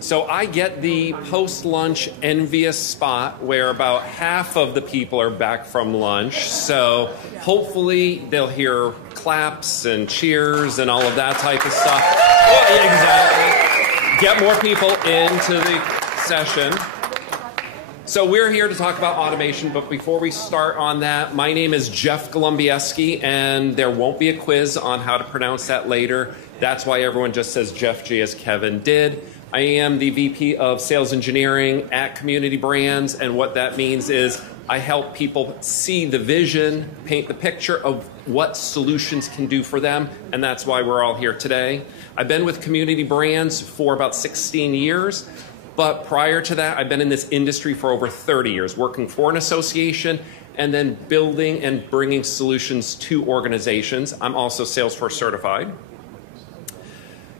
So I get the post-lunch envious spot where about half of the people are back from lunch. So hopefully they'll hear claps and cheers and all of that type of stuff. Well, exactly. Get more people into the session. So we're here to talk about automation, but before we start on that, my name is Jeff Golembiewski, and there won't be a quiz on how to pronounce that later. That's why everyone just says Jeff G as Kevin did. I am the VP of Sales Engineering at Community Brands, and what that means is I help people see the vision, paint the picture of what solutions can do for them, and that's why we're all here today. I've been with Community Brands for about 16 years, but prior to that, I've been in this industry for over 30 years, working for an association and then building and bringing solutions to organizations. I'm also Salesforce certified.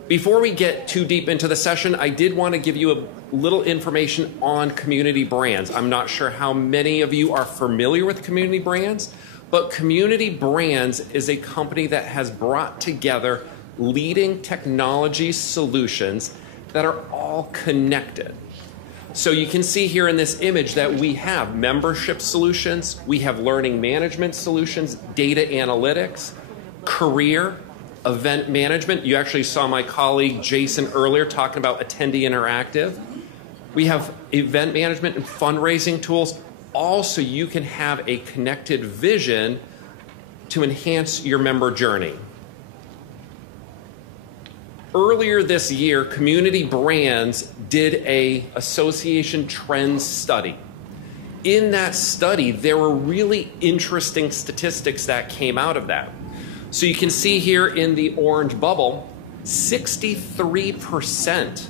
Before we get too deep into the session, I did want to give you a little information on Community Brands. I'm not sure how many of you are familiar with Community Brands, but Community Brands is a company that has brought together leading technology solutions that are all connected. So you can see here in this image that we have membership solutions, we have learning management solutions, data analytics, career, event management. You actually saw my colleague Jason earlier talking about Attendee Interactive. We have event management and fundraising tools, all so you can have a connected vision to enhance your member journey. Earlier this year, Community Brands did an association trends study. In that study, there were really interesting statistics that came out of that. So you can see here in the orange bubble, 63%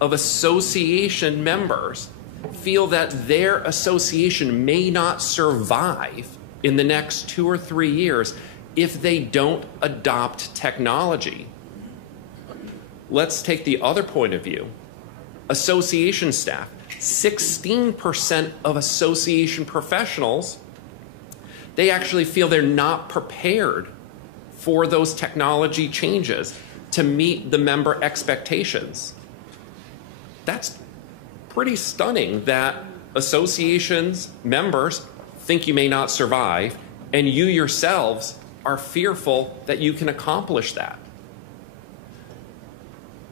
of association members feel that their association may not survive in the next 2 or 3 years if they don't adopt technology. Let's take the other point of view. Association staff, 16% of association professionals, they actually feel they're not prepared for those technology changes to meet the member expectations. That's pretty stunning that associations members think you may not survive, and you yourselves are fearful that you can accomplish that.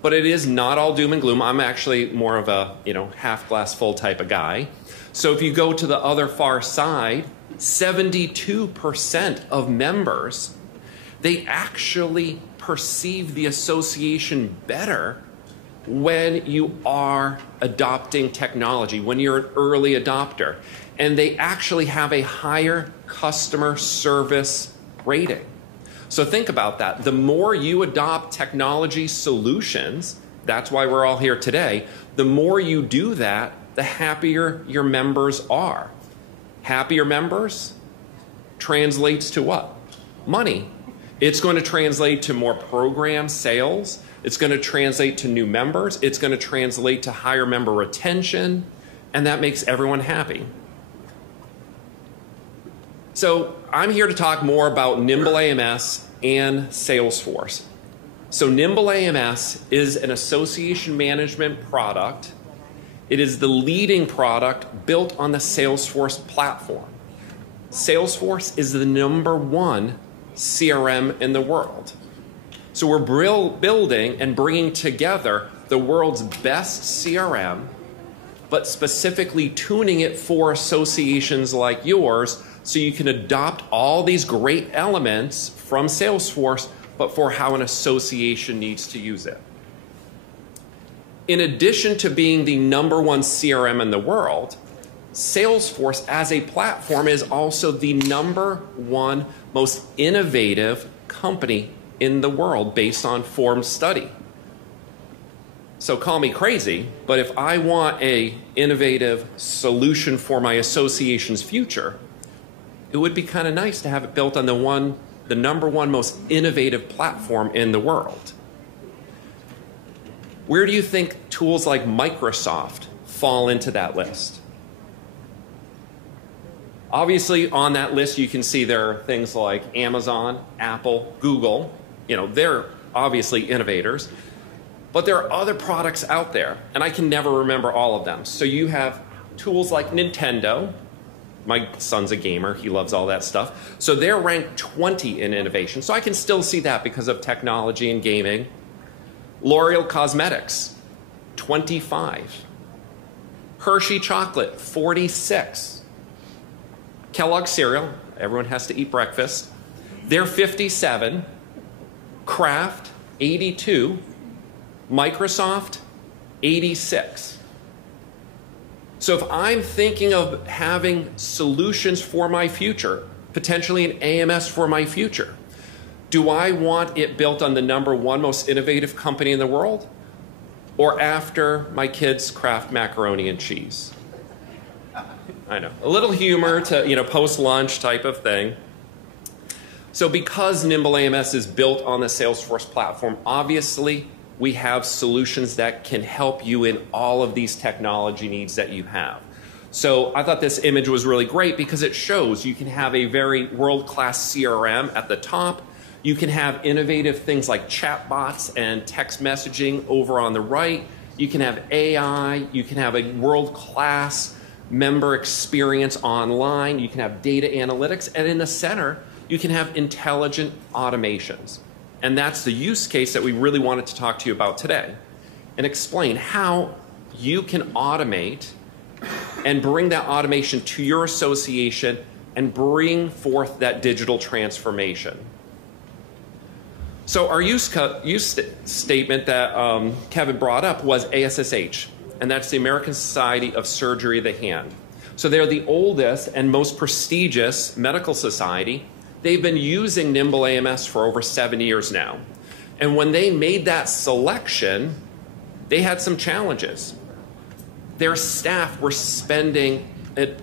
But it is not all doom and gloom. I'm actually more of a half glass full type of guy. So if you go to the other far side, 72% of members, they actually perceive the association better when you are adopting technology, when you're an early adopter. And they actually have a higher customer service rating. So think about that. The more you adopt technology solutions, that's why we're all here today, the more you do that, the happier your members are. Happier members translates to what? Money. It's going to translate to more program sales. It's going to translate to new members. It's going to translate to higher member retention, and that makes everyone happy. So I'm here to talk more about Nimble AMS and Salesforce. So Nimble AMS is an association management product. It is the leading product built on the Salesforce platform. Salesforce is the #1 CRM in the world. So we're building and bringing together the world's best CRM, but specifically tuning it for associations like yours so you can adopt all these great elements from Salesforce, but for how an association needs to use it. In addition to being the #1 CRM in the world, Salesforce as a platform is also the #1 most innovative company in the world based on Forbes study. So call me crazy, but if I want an innovative solution for my association's future, it would be kind of nice to have it built on the #1 most innovative platform in the world. Where do you think tools like Microsoft fall into that list? Obviously, on that list, you can see there are things like Amazon, Apple, Google. They're obviously innovators. But there are other products out there, and I can never remember all of them. So you have tools like Nintendo. My son's a gamer, he loves all that stuff. So they're ranked 20 in innovation. So I can still see that because of technology and gaming. L'Oreal Cosmetics, 25. Hershey Chocolate, 46. Kellogg Cereal, everyone has to eat breakfast. They're 57. Kraft, 82. Microsoft, 86. So if I'm thinking of having solutions for my future, potentially an AMS for my future, do I want it built on the #1 most innovative company in the world, or after my kids' Kraft macaroni and cheese? I know, a little humor to, post-lunch type of thing. So because Nimble AMS is built on the Salesforce platform, obviously we have solutions that can help you in all of these technology needs that you have. So I thought this image was really great because it shows you can have a very world-class CRM at the top. You can have innovative things like chatbots and text messaging over on the right. You can have AI. You can have a world-class member experience online. You can have data analytics. And in the center, you can have intelligent automations. And that's the use case that we really wanted to talk to you about today and explain how you can automate and bring that automation to your association and bring forth that digital transformation. So our use statement that Kevin brought up was ASSH, and that's the American Society of Surgery of the Hand. So they're the oldest and most prestigious medical society. They've been using Nimble AMS for over 7 years now. And when they made that selection, they had some challenges. Their staff were spending an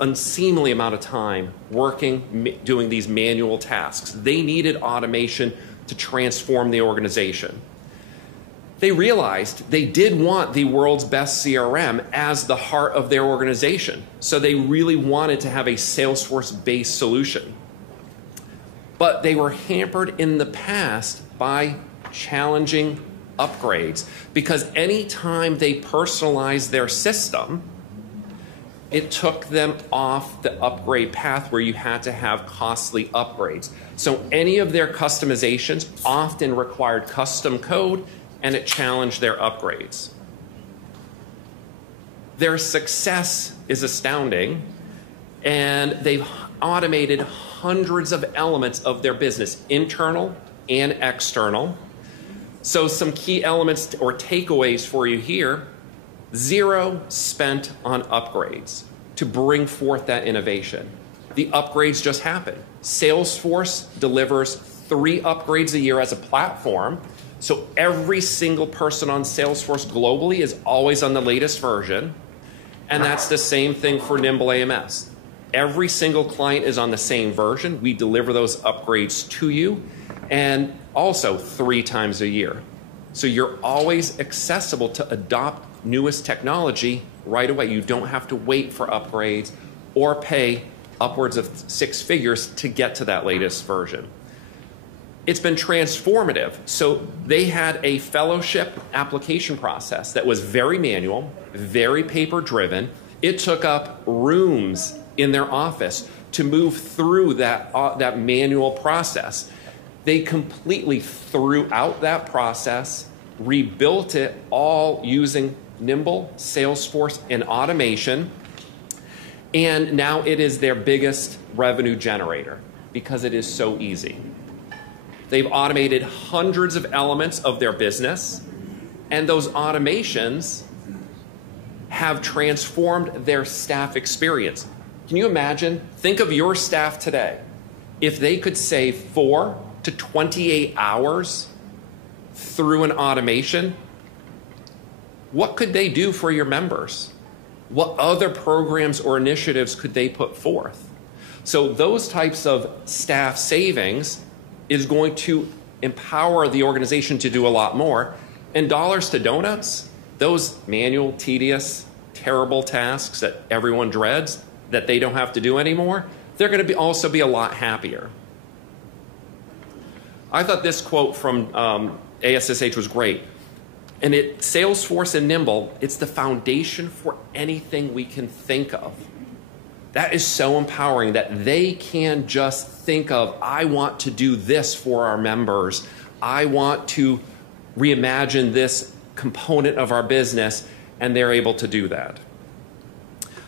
unseemly amount of time working, doing these manual tasks. They needed automation to transform the organization. They realized they did want the world's best CRM as the heart of their organization. So they really wanted to have a Salesforce-based solution. But they were hampered in the past by challenging upgrades because anytime they personalized their system, it took them off the upgrade path where you had to have costly upgrades. So any of their customizations often required custom code, and it challenged their upgrades. Their success is astounding, and they've automated hundreds of elements of their business, internal and external. So some key elements or takeaways for you here: 0 spent on upgrades to bring forth that innovation. The upgrades just happen. Salesforce delivers 3 upgrades a year as a platform. So every single person on Salesforce globally is always on the latest version. And that's the same thing for Nimble AMS. Every single client is on the same version. We deliver those upgrades to you, and also 3 times a year. So you're always accessible to adopt newest technology right away. You don't have to wait for upgrades or pay upwards of 6 figures to get to that latest version. It's been transformative. So they had a fellowship application process that was very manual, very paper-driven. It took up rooms in their office to move through that manual process. They completely threw out that process, rebuilt it all using Nimble, Salesforce, and automation, and now it is their biggest revenue generator because it is so easy. They've automated hundreds of elements of their business, and those automations have transformed their staff experience. Can you imagine? Think of your staff today. If they could save 4 to 28 hours through an automation, what could they do for your members? What other programs or initiatives could they put forth? So those types of staff savings is going to empower the organization to do a lot more. And dollars to donuts, those manual, tedious, terrible tasks that everyone dreads, that they don't have to do anymore, they're going to also be a lot happier. I thought this quote from ASSH was great. And Salesforce and Nimble, it's the foundation for anything we can think of. That is so empowering that they can just think of, I want to do this for our members. I want to reimagine this component of our business, and they're able to do that.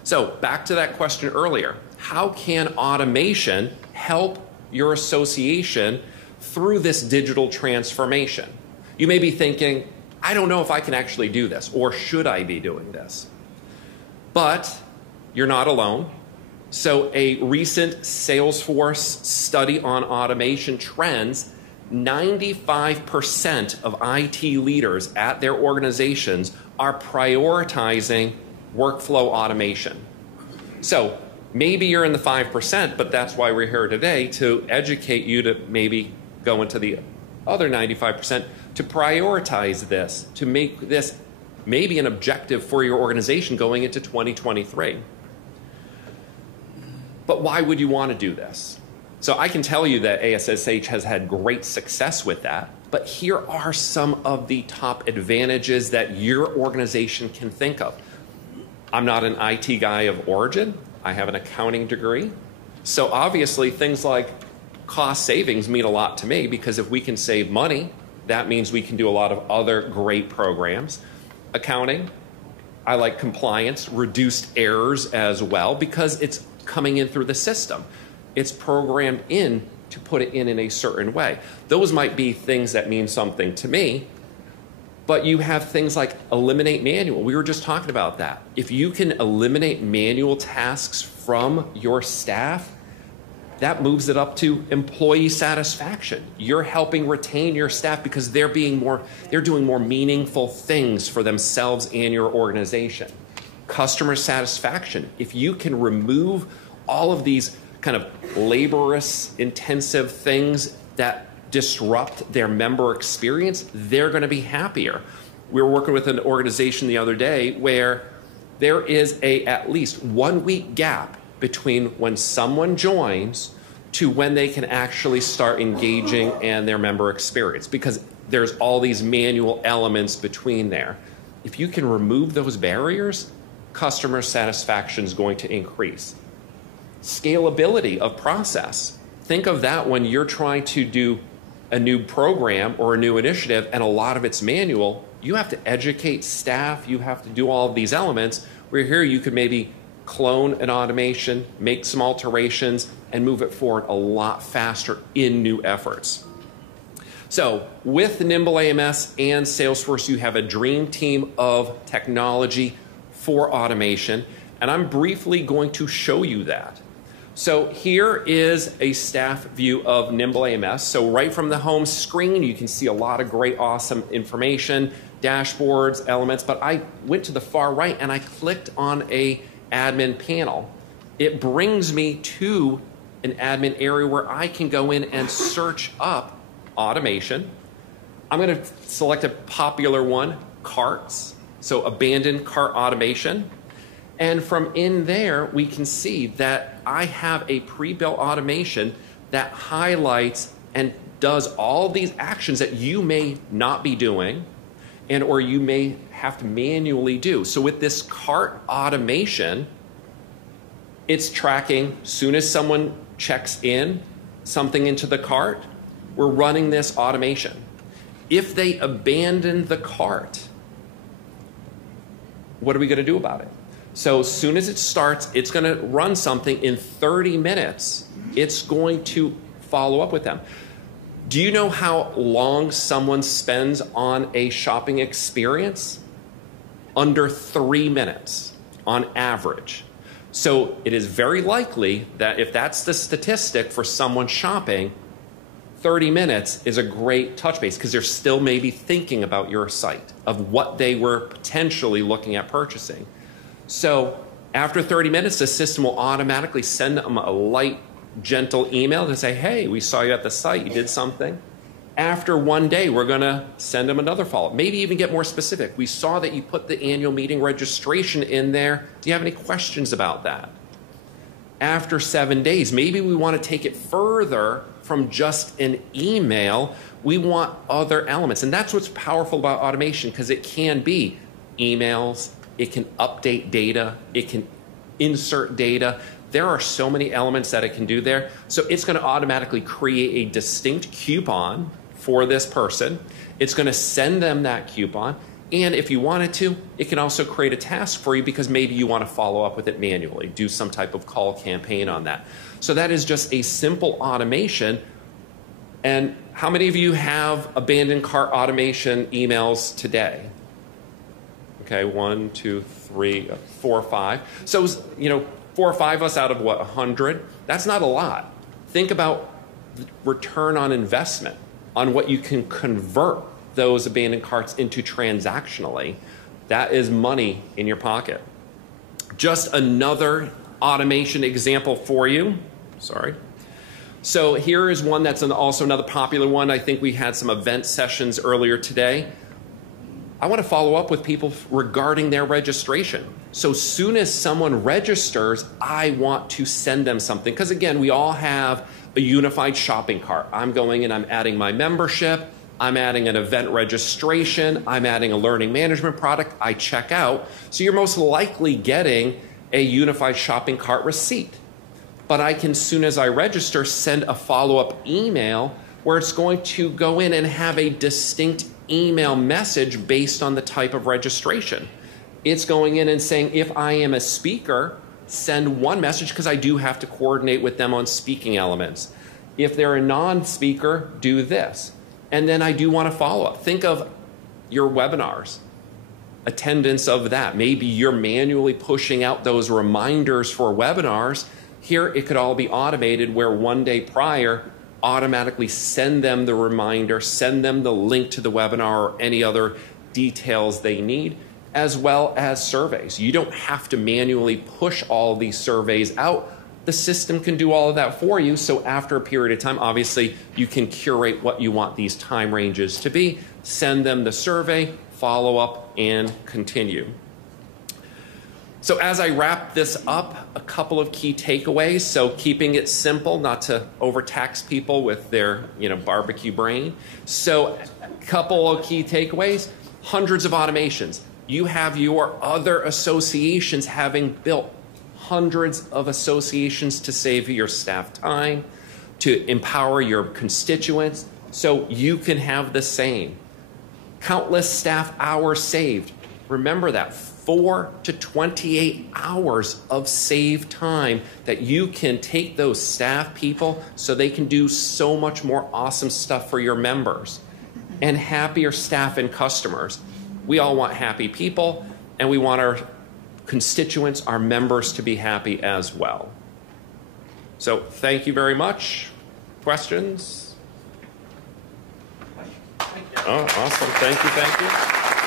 So back to that question earlier, how can automation help your association through this digital transformation? You may be thinking, I don't know if I can actually do this, or should I be doing this? But you're not alone. So a recent Salesforce study on automation trends, 95% of IT leaders at their organizations are prioritizing workflow automation. So maybe you're in the 5%, but that's why we're here today, to educate you to maybe go into the other 95%, to prioritize this, to make this maybe an objective for your organization going into 2023. But why would you want to do this? So I can tell you that ASSH has had great success with that, but here are some of the top advantages that your organization can think of. I'm not an IT guy of origin. I have an accounting degree. So obviously things like cost savings mean a lot to me, because if we can save money, that means we can do a lot of other great programs. Accounting, I like compliance, reduced errors as well, because it's coming in through the system. It's programmed in to put it in a certain way. Those might be things that mean something to me, but you have things like eliminate manual. We were just talking about that. If you can eliminate manual tasks from your staff, that moves it up to employee satisfaction. You're helping retain your staff because they're doing more meaningful things for themselves and your organization. Customer satisfaction. If you can remove all of these kind of laborious, intensive things that disrupt their member experience, they're going to be happier. We were working with an organization the other day where there is at least 1 week gap between when someone joins to when they can actually start engaging in their member experience, because there's all these manual elements between there. If you can remove those barriers, customer satisfaction is going to increase. Scalability of process. Think of that when you're trying to do a new program or a new initiative and a lot of it's manual. You have to educate staff, you have to do all of these elements, where here you could maybe clone an automation, make some alterations, and move it forward a lot faster in new efforts. So with Nimble AMS and Salesforce, you have a dream team of technology for automation, and I'm briefly going to show you that. So here is a staff view of Nimble AMS. So right from the home screen, you can see a lot of great, awesome information, dashboards, elements, but I went to the far right and I clicked on a admin panel. It brings me to an admin area where I can go in and search up automation. I'm going to select a popular one, carts, so abandoned cart automation. And from in there, we can see that I have a pre-built automation that highlights and does all these actions that you may not be doing and or you may have to manually do. So with this cart automation, it's tracking soon as someone checks in something into the cart, we're running this automation. If they abandon the cart, what are we going to do about it? So as soon as it starts, it's going to run something in 30 minutes. It's going to follow up with them. Do you know how long someone spends on a shopping experience? Under 3 minutes on average. So it is very likely that if that's the statistic for someone shopping, 30 minutes is a great touch base because they're still maybe thinking about your site of what they were potentially looking at purchasing. So after 30 minutes, the system will automatically send them a light, gentle email to say, hey, we saw you at the site, you did something. After 1 day, we're going to send them another follow-up, maybe even get more specific. We saw that you put the annual meeting registration in there. Do you have any questions about that? After 7 days, maybe we want to take it further from just an email. We want other elements. And that's what's powerful about automation, because it can be emails, it can update data, it can insert data. There are so many elements that it can do there. So it's going to automatically create a distinct coupon for this person. It's going to send them that coupon. And if you wanted to, it can also create a task for you, because maybe you want to follow up with it manually, do some type of call campaign on that. So that is just a simple automation. And how many of you have abandoned cart automation emails today? Okay, 1, 2, 3, 4, 5. So, 4 or 5 of us out of what, 100? That's not a lot. Think about the return on investment on what you can convert those abandoned carts into transactionally. That is money in your pocket. Just another automation example for you. Sorry. So here is one that's also another popular one. I think we had some event sessions earlier today. I want to follow up with people regarding their registration. So soon as someone registers, I want to send them something. Because again, we all have a unified shopping cart. I'm going and I'm adding my membership. I'm adding an event registration. I'm adding a learning management product. I check out. So you're most likely getting a unified shopping cart receipt. But I can, soon as I register, send a follow-up email where it's going to go in and have a distinct email message based on the type of registration. It's going in and saying, if I am a speaker, send one message, because I do have to coordinate with them on speaking elements. If they're a non-speaker, do this. And then I do want to follow up. Think of your webinars, attendance of that. Maybe you're manually pushing out those reminders for webinars. Here, it could all be automated, where one day prior, automatically send them the reminder, send them the link to the webinar or any other details they need, as well as surveys. You don't have to manually push all these surveys out. The system can do all of that for you. So after a period of time, obviously, you can curate what you want these time ranges to be, send them the survey, follow up, and continue. So as I wrap this up, a couple of key takeaways. So keeping it simple, not to overtax people with their barbecue brain. So a couple of key takeaways, hundreds of automations. You have your other associations having built hundreds of associations to save your staff time, to empower your constituents, so you can have the same. Countless staff hours saved. Remember that, 4 to 28 hours of saved time that you can take those staff people so they can do so much more awesome stuff for your members. And happier staff and customers. We all want happy people, and we want our constituents, our members, to be happy as well. So thank you very much. Questions? Oh, awesome. Thank you.